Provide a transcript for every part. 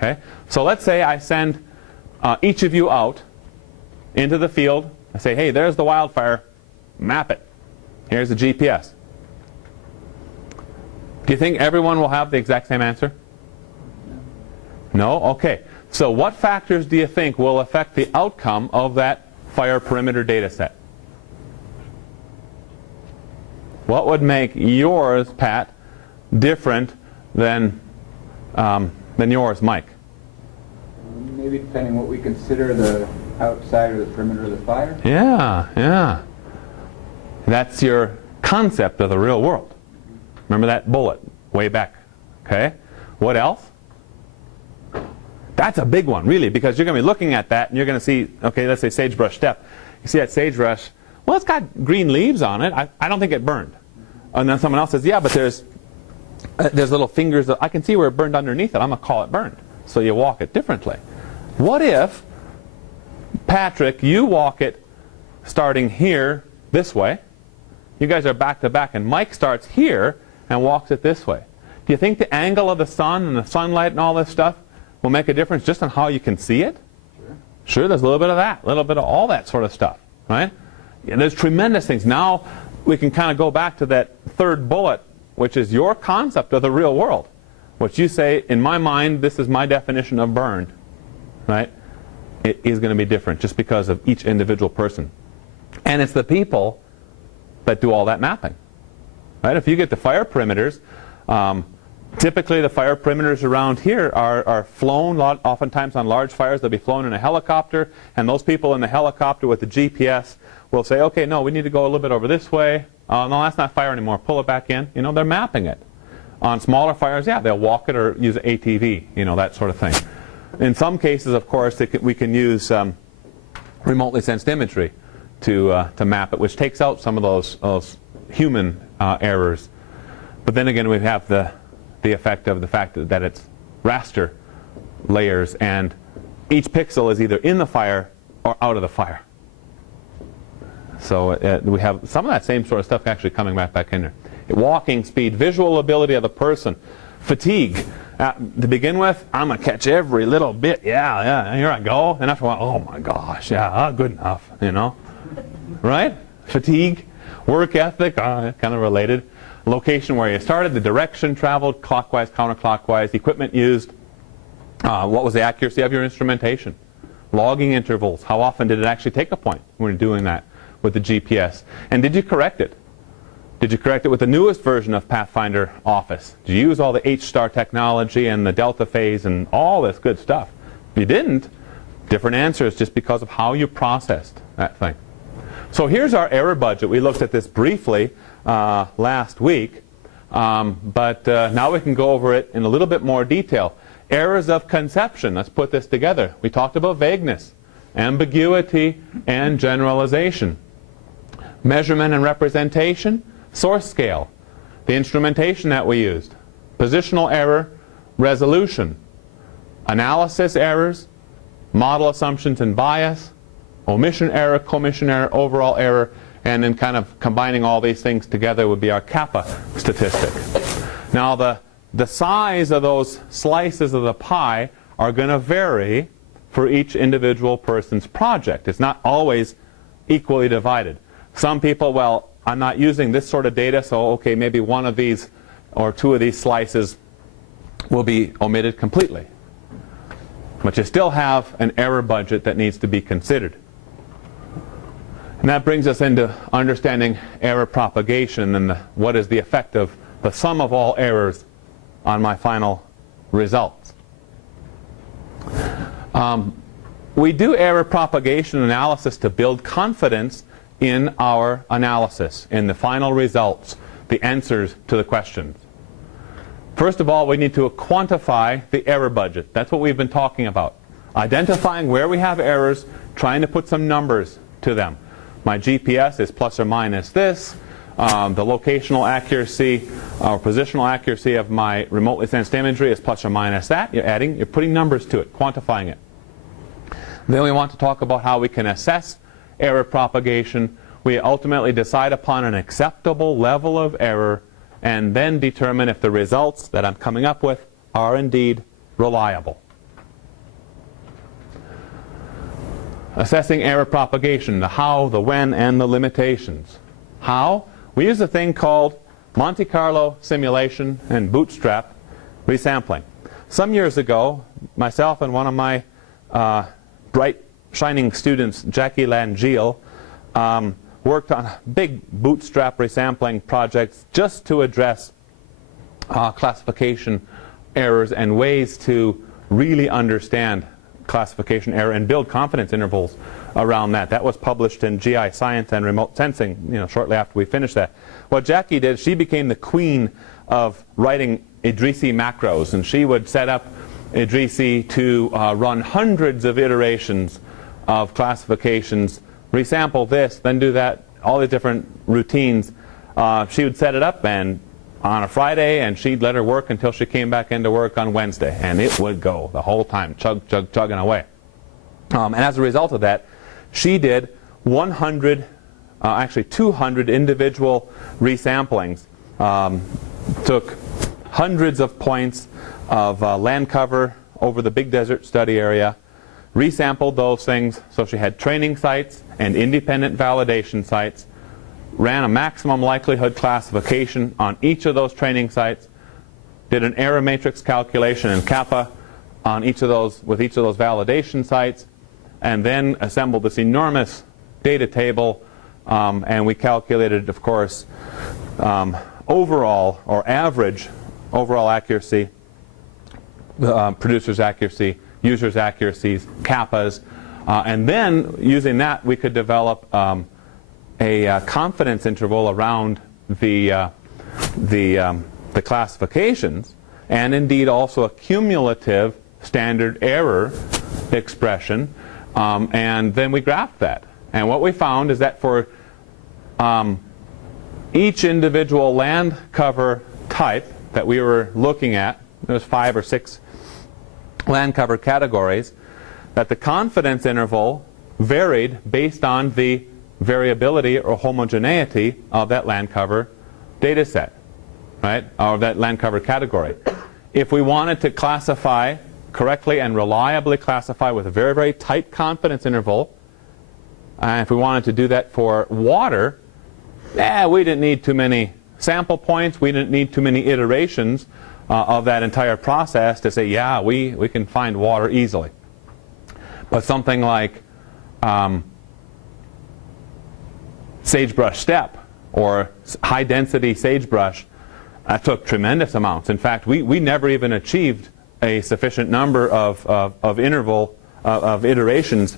Okay? So let's say I send each of you out into the field. I say, hey, there's the wildfire. Map it. Here's the GPS. Do you think everyone will have the exact same answer? No? Okay. So what factors do you think will affect the outcome of that fire perimeter data set? What would make yours, Pat, different than yours, Mike? Maybe depending what we consider the outside or the perimeter of the fire. Yeah, yeah. That's your concept of the real world. Remember that bullet way back. Okay? What else? That's a big one, really, because you're going to be looking at that and you're going to see, okay, let's say sagebrush steppe. You see that sagebrush, well, it's got green leaves on it. I don't think it burned. And then someone else says, yeah, but there's little fingers that I can see where it burned underneath it. I'm going to call it burned. So you walk it differently. What if, Patrick, you walk it starting here this way. You guys are back to back, and Mike starts here and walks it this way. Do you think the angle of the sun and the sunlight and all this stuff will make a difference just on how you can see it? Sure, there's a little bit of that, a little bit of all that sort of stuff, right? Yeah, there's tremendous things. Now we can kind of go back to that third bullet, which is your concept of the real world. What you say, in my mind, this is my definition of burned, right? It is going to be different just because of each individual person. And it's the people that do all that mapping, right? If you get the fire perimeters, typically the fire perimeters around here are flown, oftentimes on large fires. They'll be flown in a helicopter, and those people in the helicopter with the GPS will say, okay, no, we need to go a little bit over this way. No, that's not fire anymore. Pull it back in. You know, they're mapping it. On smaller fires, yeah, they'll walk it or use an ATV, you know, that sort of thing. In some cases, of course, we can use remotely sensed imagery to map it, which takes out some of those human errors. But then again, we have the effect of the fact that it's raster layers, and each pixel is either in the fire or out of the fire. So we have some of that same sort of stuff actually coming back in there. Walking speed, visual ability of the person, fatigue. To begin with, I'm going to catch every little bit. Yeah, here I go. And after a while, oh my gosh, yeah, good enough, you know. Right? Fatigue, work ethic, kind of related. Location where you started, the direction traveled, clockwise, counterclockwise, equipment used. What was the accuracy of your instrumentation? Logging intervals, how often did it actually take a point when you're doing that with the GPS? And did you correct it? Did you correct it with the newest version of Pathfinder Office? Did you use all the H-star technology and the delta phase and all this good stuff? If you didn't, different answers just because of how you processed that thing. So here's our error budget. We looked at this briefly last week, but now we can go over it in a little bit more detail. Errors of conception. Let's put this together. We talked about vagueness, ambiguity, and generalization. Measurement and representation. Source scale, the instrumentation that we used, positional error, resolution, analysis errors, model assumptions and bias, omission error, commission error, overall error, and then kind of combining all these things together would be our kappa statistic. Now the size of those slices of the pie are going to vary for each individual person's project. It's not always equally divided. Some people, well, I'm not using this sort of data, so okay, maybe one of these or two of these slices will be omitted completely. But you still have an error budget that needs to be considered. And that brings us into understanding error propagation and what is the effect of the sum of all errors on my final results. We do error propagation analysis to build confidence in our analysis, in the final results, the answers to the questions. First of all, we need to quantify the error budget. That's what we've been talking about. Identifying where we have errors, trying to put some numbers to them. My GPS is plus or minus this. The locational accuracy or positional accuracy of my remotely sensed imagery is plus or minus that. You're putting numbers to it, quantifying it. Then we want to talk about how we can assess error propagation. We ultimately decide upon an acceptable level of error and then determine if the results that I'm coming up with are indeed reliable. Assessing error propagation, the how, the when, and the limitations. How? We use a thing called Monte Carlo simulation and bootstrap resampling. Some years ago, myself and one of my bright, shining students, Jackie Langeal, worked on big bootstrap resampling projects just to address classification errors and ways to really understand classification error and build confidence intervals around that. That was published in GI Science and Remote Sensing, shortly after we finished that. What Jackie did, she became the queen of writing Idrisi macros, and she would set up Idrisi to run hundreds of iterations of classifications, resample this, then do that, all the different routines. She would set it up and on a Friday, and she'd let her work until she came back into work on Wednesday, and it would go the whole time, chugging away. And as a result of that, she did 200 individual resamplings. Took hundreds of points of land cover over the big desert study area, resampled those things, so she had training sites and independent validation sites, ran a maximum likelihood classification on each of those training sites, did an error matrix calculation in kappa on each of those, with each of those validation sites, and then assembled this enormous data table, and we calculated, of course, overall or average overall accuracy, producer's accuracy, user's accuracies, kappas, and then using that we could develop a confidence interval around the classifications, and indeed also a cumulative standard error expression, and then we graphed that. And what we found is that for each individual land cover type that we were looking at, there's 5 or 6 land cover categories, that the confidence interval varied based on the variability or homogeneity of that land cover data set, right, or that land cover category. If we wanted to classify correctly and reliably classify with a very, very tight confidence interval, if we wanted to do that for water, we didn't need too many sample points, we didn't need too many iterations of that entire process to say, yeah, we can find water easily. But something like sagebrush steppe or high density sagebrush took tremendous amounts. In fact, we never even achieved a sufficient number of iterations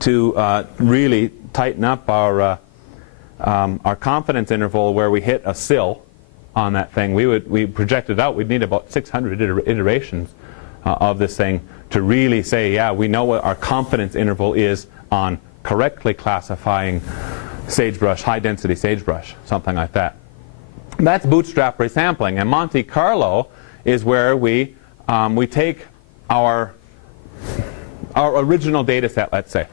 to really tighten up our confidence interval where we hit a sill on that thing. We projected out we'd need about 600 iterations of this thing to really say, yeah, we know what our confidence interval is on correctly classifying sagebrush, high-density sagebrush, something like that. That's bootstrap resampling. And Monte Carlo is where we take our original data set, let's say,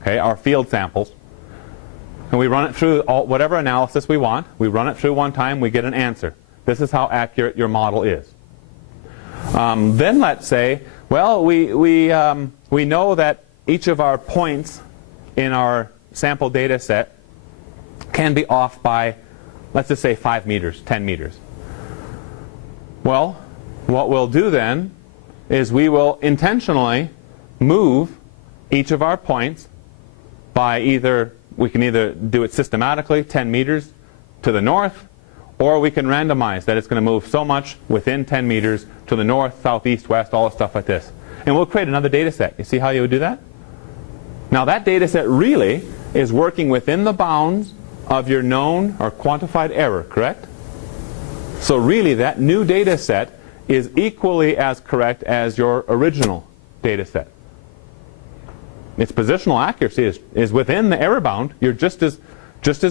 okay, our field samples, and we run it through whatever analysis we want. We run it through one time, we get an answer. This is how accurate your model is. Then let's say, well, we know that each of our points in our sample data set can be off by, let's just say 5 meters, 10 meters. Well, what we'll do then is we will intentionally move each of our points by we can either do it systematically, 10 meters to the north, or we can randomize that it's going to move so much within 10 meters to the north, south, east, west, all the stuff like this. And we'll create another data set. You see how you would do that? Now that data set really is working within the bounds of your known or quantified error, correct? So really that new data set is equally as correct as your original data set. Its positional accuracy is within the error bound. You're just as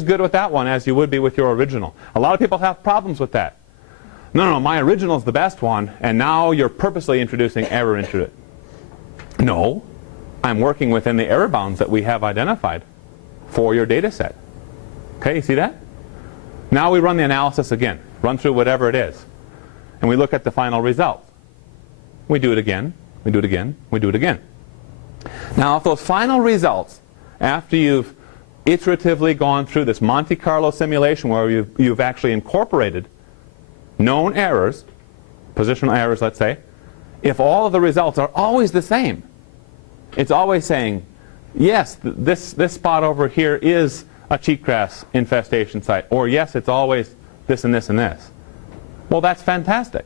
good with that one as you would be with your original. A lot of people have problems with that. No, my original is the best one, and now you're purposely introducing error into it. No, I'm working within the error bounds that we have identified for your data set. Okay, you see that? Now we run the analysis again, run through whatever it is, and we look at the final result. We do it again, we do it again, we do it again. Now, if those final results, after you've iteratively gone through this Monte Carlo simulation where you've actually incorporated known errors, positional errors, let's say, if all of the results are always the same, it's always saying, yes, this spot over here is a cheatgrass infestation site, or yes, it's always this and this and this. Well, that's fantastic.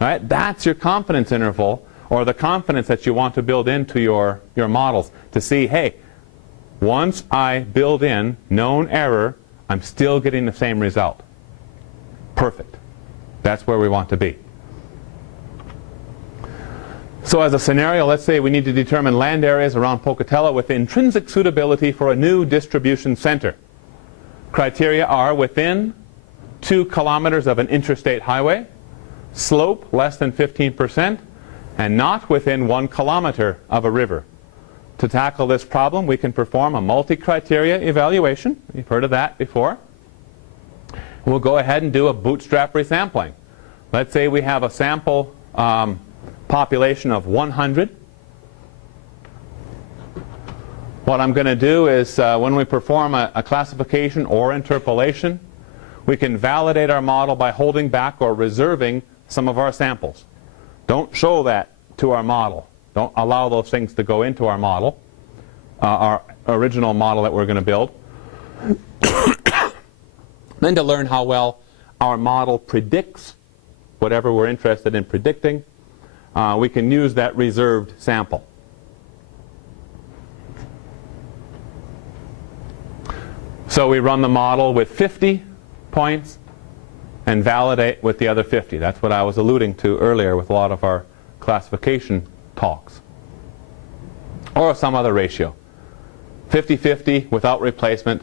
All right? That's your confidence interval, or the confidence that you want to build into your models to see, hey, once I build in known error, I'm still getting the same result. Perfect. That's where we want to be. So as a scenario, let's say we need to determine land areas around Pocatello with intrinsic suitability for a new distribution center. Criteria are within 2 kilometers of an interstate highway, slope less than 15%, and not within 1 kilometer of a river. To tackle this problem, we can perform a multi-criteria evaluation. You've heard of that before. We'll go ahead and do a bootstrap resampling. Let's say we have a sample population of 100. What I'm going to do is when we perform a classification or interpolation, we can validate our model by holding back or reserving some of our samples. Don't show that to our model. Don't allow those things to go into our model, our original model that we're going to build. Then to learn how well our model predicts whatever we're interested in predicting, we can use that reserved sample. So we run the model with 50 points and validate with the other 50. That's what I was alluding to earlier with a lot of our classification talks. Or some other ratio. 50-50 without replacement,